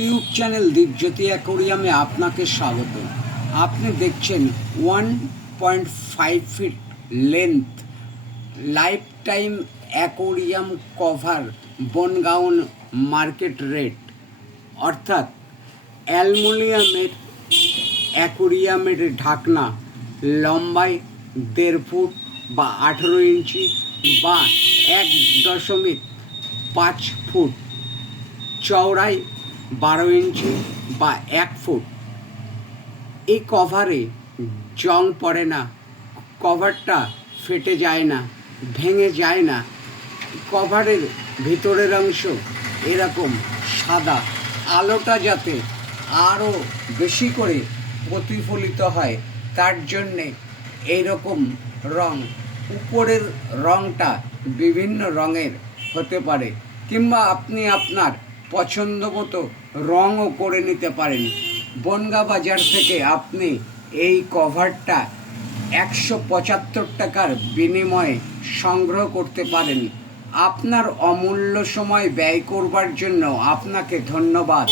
YouTube channel Dipjyoti অ্যাকোরিয়ামে আপনাকে স্বাগত। আপনি দেখছেন 1.5 feet length life time aquarium cover Bangaon market rate, অর্থাৎ অ্যালুমিনিয়ামের অ্যাকোরিয়ামের ঢাকনা লম্বায় 1.5 ফুট বা 18 ইঞ্চি বা 1.5 ফুট, চওড়ায় 12 ইঞ্চি বা 1 ফুট। এই কভারে জং পড়ে না, কভারটা ফেটে যায় না, ভেঙে যায় না। কভারের ভিতরের অংশ এরকম সাদা, আলোটা যাতে আরও বেশি করে প্রতিফলিত হয় তার জন্যে এইরকম রং। উপরের রংটা বিভিন্ন রঙের হতে পারে, কিংবা আপনি আপনার পছন্দ মতো রঙও করে নিতে পারেন। বনগাঁ বাজার থেকে আপনি এই কভারটা 175 টাকার বিনিময়ে সংগ্রহ করতে পারেন। আপনার অমূল্য সময় ব্যয় করবার জন্য আপনাকে ধন্যবাদ।